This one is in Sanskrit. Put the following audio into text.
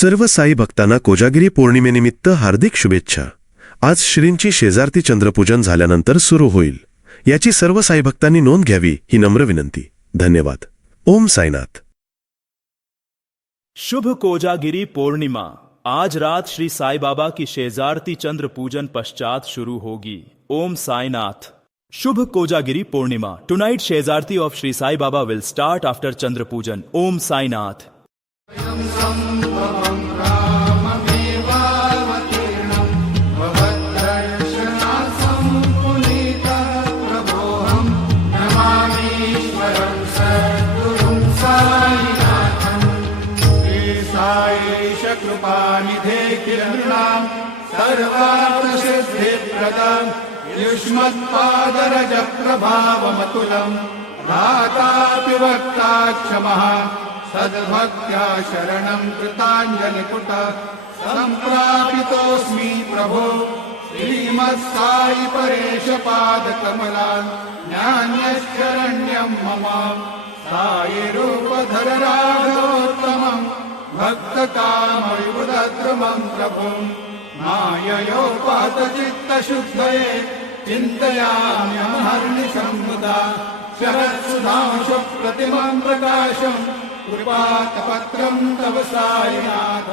सर्व साई भक्तांना कोजागिरी पौर्णिमेनिमित्त हार्दिक शुभेच्छा. आज श्रींची शेजारती चंद्रपूजन झाल्यानंतर सुरू होईल. याची सर्व साई भक्तांनी नोंद घ्यावी ही नम्र विनंती. धन्यवाद. ओम साईनाथ. शुभ कोजागिरी पूर्णिमा. आज रात श्री साई बाबा की शेजारती चंद्र पूजन पश्चात शुरू होगी. ओम साईनाथ. शुभ Kojagiri Purnima. Tonight shejarti of Shri Sai Baba will start after chandra pujan Om Sainath. कृपानिधे किरणाम् सर्वार्थसिद्धिप्रदम् युष्मत्पादरज प्रभावमतुलम् भ्रातापि वक्ता क्षमः सद्भक्त्या शरणम् कृताञ्जलिपुट सम्प्रापितोऽस्मि प्रभो श्रीमत्साई परेश पादकमला ज्ञान्यशरण्यम् मम साई रूपधर राघवोत्तमम् भक्तकामयुधद्रुमम् प्रभुम् माययोपातचित्तशुद्धये चिन्तयाम्यहर्निशम् मुदा शरत्सुधांशु प्रतिमम् प्रकाशम् कृपातपत्रम् तव सायिनाथ